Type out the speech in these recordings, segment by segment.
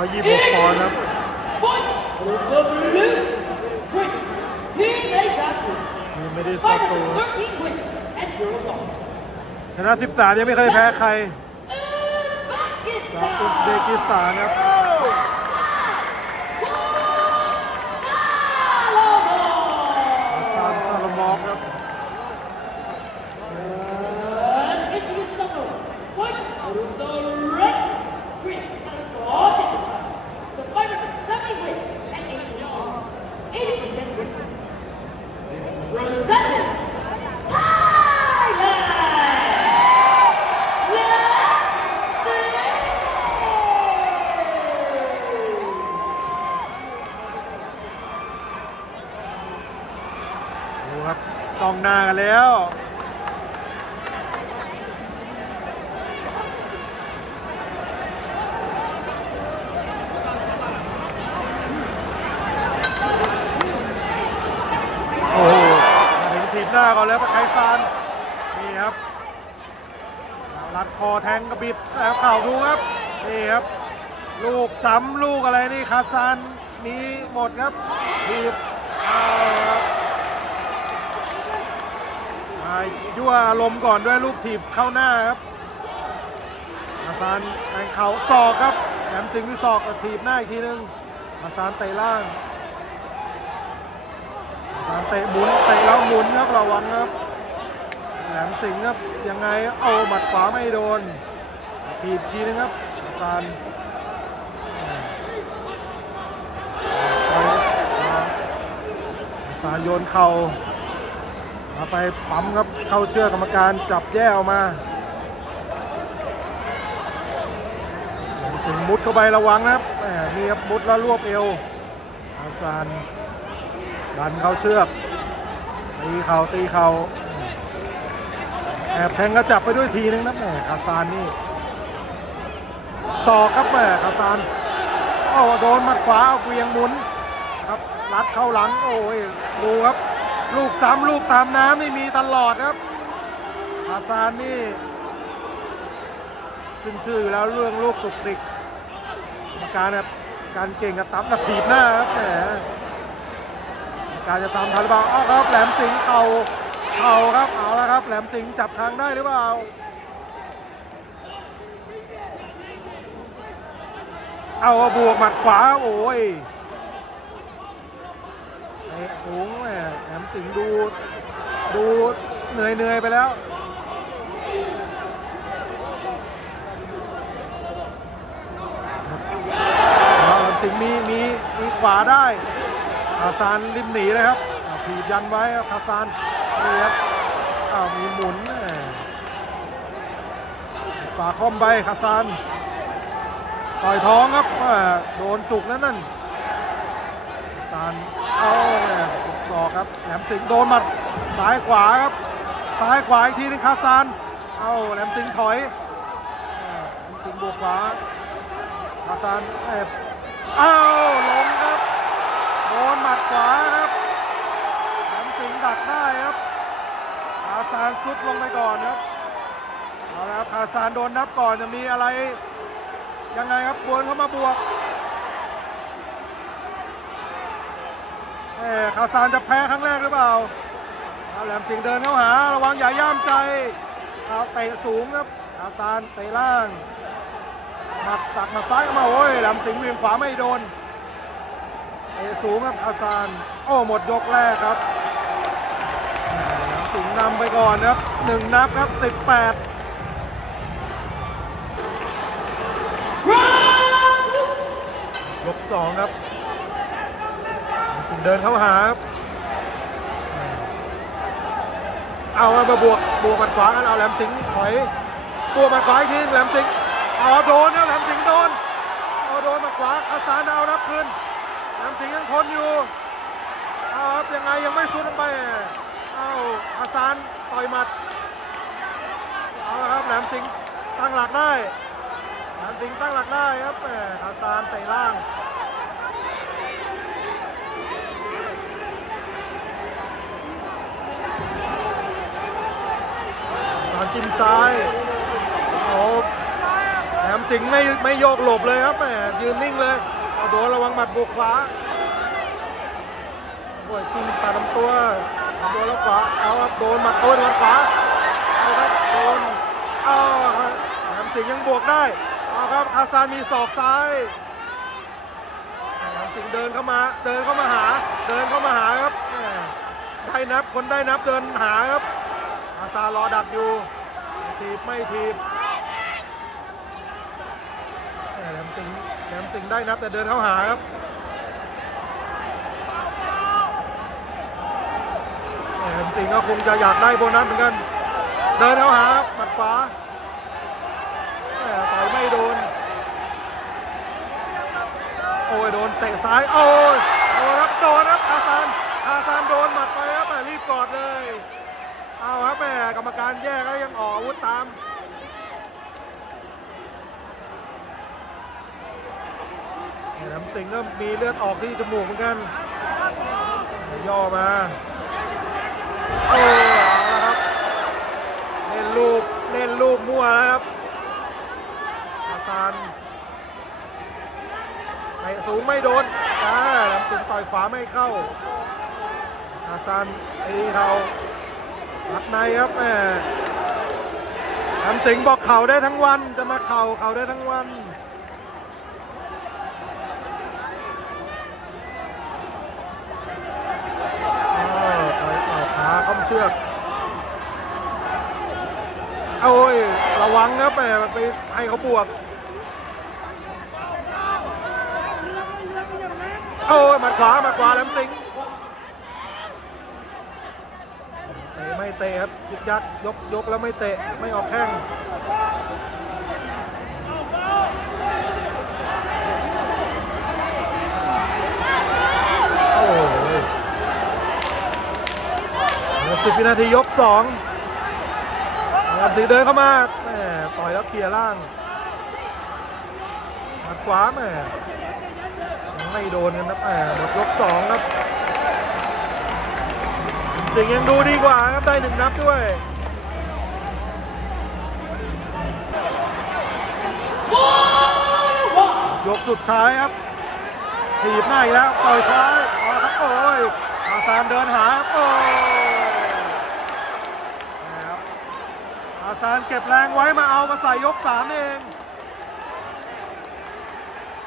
126ปอนด์ครับ Fight for the blue drink. Team Ace Action. นี่ไม่ได้สัก Fight ตัว for 13 wins and 0 losses. ชนะ13 ยังไม่เคยแพ้ใครจากอุซเบ Uzbekistan. กิสถานครับซานซาลามอกครับ And introducing number one. Fight for the red drink. That is all different time. The 570 wins and 18 losses. 80% win. Representing Thailand. Let's see. ดูครับจ้องห นากันแล้ว โอ้โหมาถึงทีบหน้าก่อนแล้วปะไคซานนี่ครับรัดคอแทงกระบิดแล้วเข่าดูครับ นี่ครับ ลูกซ้ำลูกอะไรนี่คาซานมีหมดครับทีบเอาครับ อ่า ยั่วอารมณ์ก่อนด้วยลูกถีบเข้าหน้าครับอาซานแทงเข่าศอกครับแหลมสิงห์ที่ศอกถีบหน้าอีกทีนึงอาซานเตะล่างอาซานเตะหมุนเตะแล้วหมุนครับระวังครับแหลมสิงห์ครับยังไงเอาหมัดขวาไม่โดนถีบทีนึงครับอาซานอาซานโยนเข่าาไปปั๊มครับเข้าเชือกกรรมการจับแย่ออกมาถึงมุดเข้าไประวังนะครับแหมนี่ครับมุดแล้วรวบเอวอาซานดันเข้าเชือกตีเข่าตีเข่าแอบแทงก็จับไปด้วยทีนึงนะแหมคาซานนี่ศอกครับแหมคาซานโอ้โดนมัดขวาเอาเกวียงหมุนครับรัดเข้าหลังโอ้ยดูครับ ลูกซ้ำลูกตามน้ำนี่มีตลอดครับอาซานนี่ขึ้นชื่ออยู่แล้วเรื่องลูกตุกติกกรรมการแบบการเก่งกับตับกับถีบหน้าครับแหมการจะตามทันหรือเปล่าอ้าวครับแหลมสิงเข่าเข่าครับเอาแล้วครับ แหลมสิงจับทางได้หรือเปล่าเอาบวกหมัดขวาโอ้ย เตะสูงแหมแหมสิงดู ดูเหนื่อยเหนื่อยไปแล้ว สิงมีมีมีขวาได้คาซานริมหนีเลยครับถีบยันไว้ครับคาซานนี่ครับอ้าวมีหมุนป่าคอมไปคาซานต่อยท้องครับโดนจุกนั่นนั่น ซานเอาเนี่ยศอกครับแหลมสิงโดนหมัดซ้ายขวาครับซ้ายขวาอีกทีนึงคาซานเอาแหลมสิงถอยแหลมสิงบวกขวาคาซานเอ้เอาลงครับโดนหมัดขวาครับแหลมสิงดักได้ครับคาซานซุดลงไปก่อนครับเอาละครับคาซานโดนนับก่อนจะมีอะไรยังไงครับควรเข้ามาบวก เอ้ข่าวสารจะแพ้ครั้งแรกหรือเปล่าเอาแหลมสิงห์เดินเข้าหา ระวังอย่าย่ามใจเอาเตะสูงครับข่าวสารเตะล่างหมัดตักมาซ้ายเข้ามาโอ้ยแหลมสิงห์เวียงขวาไม่โดนเตะสูงครับข่าวสารโอ้หมดยกแรกครับแหลมสิงห์นำไปก่อนครับหนึ่งนับครับสิบแปด ยกสองครับ เดินเข้าหา เอามาบวกบวกมัดขวากันเอาแหลมสิงห์ถอยบวกมัดขวาอีกทีแหลมสิงห์เอาโดนนะแหลมสิงห์โดนเอาโดนมัดขวาอาสานเอารับคืนแหลมสิงห์ยังทนอยู่เอาครับยังไงยังไม่สุดลงไปเอาอาสานต่อยหมัดเอาครับแหลมสิงห์ตั้งหลักได้แหลมสิงห์ตั้งหลักได้ครับแหมอาสานเตะล่างารจิ้มซ้ายโอ้แหมสิงไม่ไม่โยกหลบเลยครับแหมยืนนิ่งเลยเอาโดนระวังหมัดบุกขวาโอ้ยจิ้มตาลำตัวโดนแล้วขวาเอาครับโดนหมัดโดนหมัดขวาเอาครับโดนเอาครับแหมสิงยังบวกได้เอาครับคาซานมีศอกซ้ายแหมสิงเดินเข้ามาเดินเข้ามาหา เดินเข้ามาหาครับได้นับคนได้นับเดินหาครับ คาซารอดักอยู่ทีบไม่ทีบแหลมสิงแหลมสิงได้นับแต่เดินเข้าหาครับแหลมสิงก็คงจะอยากได้โบนัสเหมือนกัน เดินเข้าหาครับหมัดขวาแต่อยไม่โดน โอ้ยโดนเตะซ้ายโอ้ยโดนครับโดนครับอาซานอาซานโดนหมัดไปครับแหม่รีบกอดเลย เอาครับแม่กรรมการแยกแล้วยังออกอาวุธตามแหลมสิงห์ก็มีเลือดออกที่จมูกเหมือนกัน ย่อมาโอ้เอาละครับเล่นลูกเล่นลูกมั่วแล้วครับอาซานไต่สูงไม่โดนอ่าแหลมสิงห์ต่อยขวาไม่เข้าอาซานตีเขา รัดในครับแหมแหลมสิงบอกเข่าได้ทั้งวันจะมาเข่าเข่าได้ทั้งวันอ้าวต่อยต่อยขาค้ำเชือกเอาโอ้ยระวังนะแม่ไปให้เขาบวกโอ้ยมัดขวามัดขวาแหลมสิงห์เตะ ไม่เตะครับยึกยักยกยกแล้วไม่เตะไม่ออกแข้งโอ้โหสิบวินาทียกสองลำสีเดินเข้ามาแหม่ต่อยแล้วเคลียร์ล่างหมัดขวาแหม่ไม่โดนกันนะแหม่หมดยกสองครับ สิงห์ยังดูดีกว่าครับได้หนึ่งนับด้วยยกสุดท้ายครับถีบหน้าอีกแล้วต่อยซ้ายเอาครับโอ้ยอาซานเดินหาครับโอ้ยนะครับอาซานเก็บแรงไว้มาเอามาใส่ยกสามเอง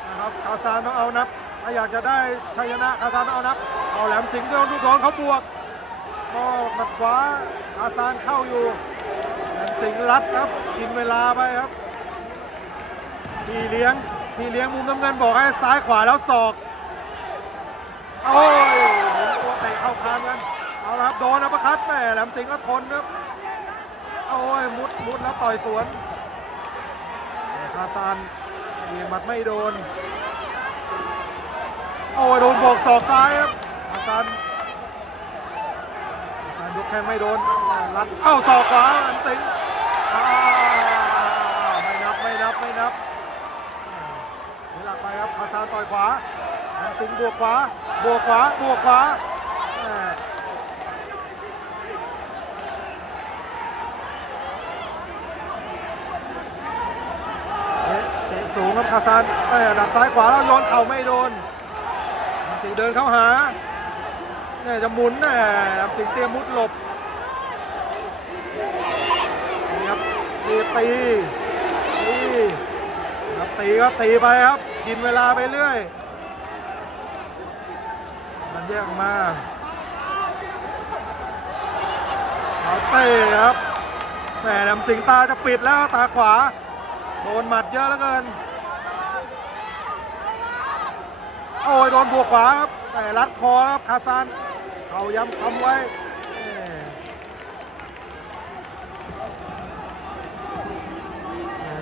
นะครับอาซานต้องเอานับถ้าอยากจะได้ชัยชนะอาซานต้องเอานับเอาแหลมสิงห์โดนลูกโดนเขาบวก ก็หมัดขวาอาซานเข้าอยู่แสิงรัดครับกินเวลาไปครับพี่เลี้ยงพี่เลี้ยงมุมน้ำเงินบอกให้ซ้ายขวาแล้วศอกโอ้ยห็นตัวเตะเข้าคางกันเอาละครับโดนอัปเปร์คัตแม่แหลมสิงก็ทนครับโอ้ยมุดมุดแล้วต่อยสวนคาซานมีหมัดไม่โดนโอ้ยโดนบวกศอกซ้ายครับคาซาน แข้งไม่โดนรัดเอ้าศอกขวาแหลมสิงไม่นับไม่นับไม่นับเสียหลักไปครับคาซานต่อยขวาแหลมสิงบวกขวาบวกขวาบวกขวาสูงครับคาซานดักซ้ายขวาแล้วโยนเข่าไม่โดนสิงเดินเข้าหา เนี่ยจะหมุนแหม่แหลมสิงเตียมุดหลบนี่ครับตีตีตีครับตีก็ตีไปครับ กินเวลาไปเรื่อย มันแยกออกมาเอาเตะครับแหมลำสิงตาจะปิดแล้วตาขวา โดนหมัดเยอะเหลือเกิน โอ้ยโดนบวกขวาครับแต่รัดคอครับคาซาน เขาย้ำคำไว้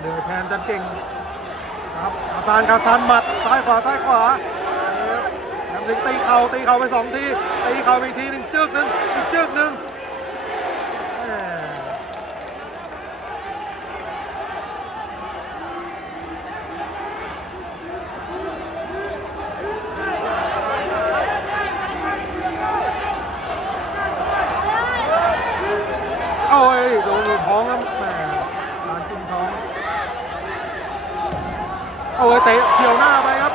เดือยแทนจันเก่งครับคาซานคาซานหมัดซ้ายขวาซ้ายขวาน้ำสิงตีเข่าตีเข่าไปสองทีตีเข่าอีกทีหนึ่งจึกหนึ่งจึกหนึ่งแหม่โอ้ยโดนท้องครับแหมสารจิ้มท้อง เอาไว้เตะเฉียวหน้าไปครับ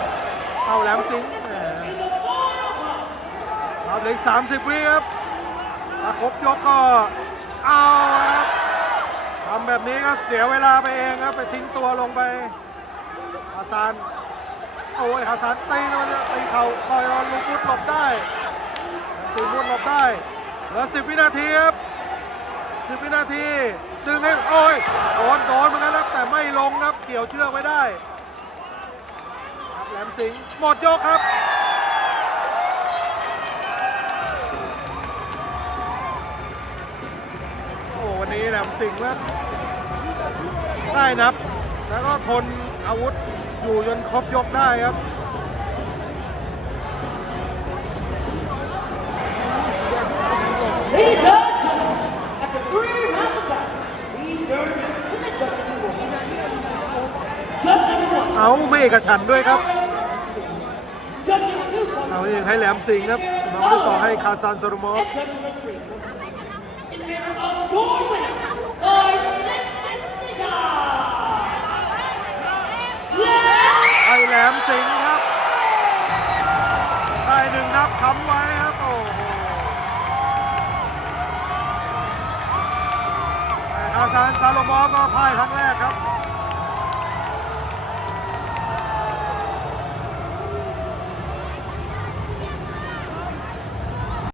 เอาแหลมสิงห์แหม In the final round, ครับเหลืออีก 30 วิครับถ้าครบยกก็เอาครับทำแบบนี้ก็เสียเวลาไปเองครับ ไปทิ้งตัวลงไปฮาซานโอ้ยฮาซานตีมันตีเข่าคอยรอนลูกพุดหลบได้ลูกพุดหลบได้เหลือ10 วินาทีครับ10 วินาทีดึงให้โอ้ยโดนโดนเหมือนกันครับแต่ไม่ลงครับเกี่ยวเชือกไว้ได้ครับแหลมสิงห์หมดยกครับ แหลมสิงห์นะได้นับ แล้วก็ทนอาวุธอยู่จนครบยกได้ครับ ladies and gentlemen, after three rounds of battle, we turn to the judges' award. Judge number one. เอาไม่เอกฉันท์ด้วยครับ Judge number two comes เอาอย่างให้แหลมสิงห์ครับรางวัลที่สองให้คาซานซารุมอฟ ไอแหลมสิงห์ครับ ได้หนึ่งนับค้ำไว้ครับ โอ้โหแต่คาซานซาโลมอฟก็พ่ายครั้งแรกครับ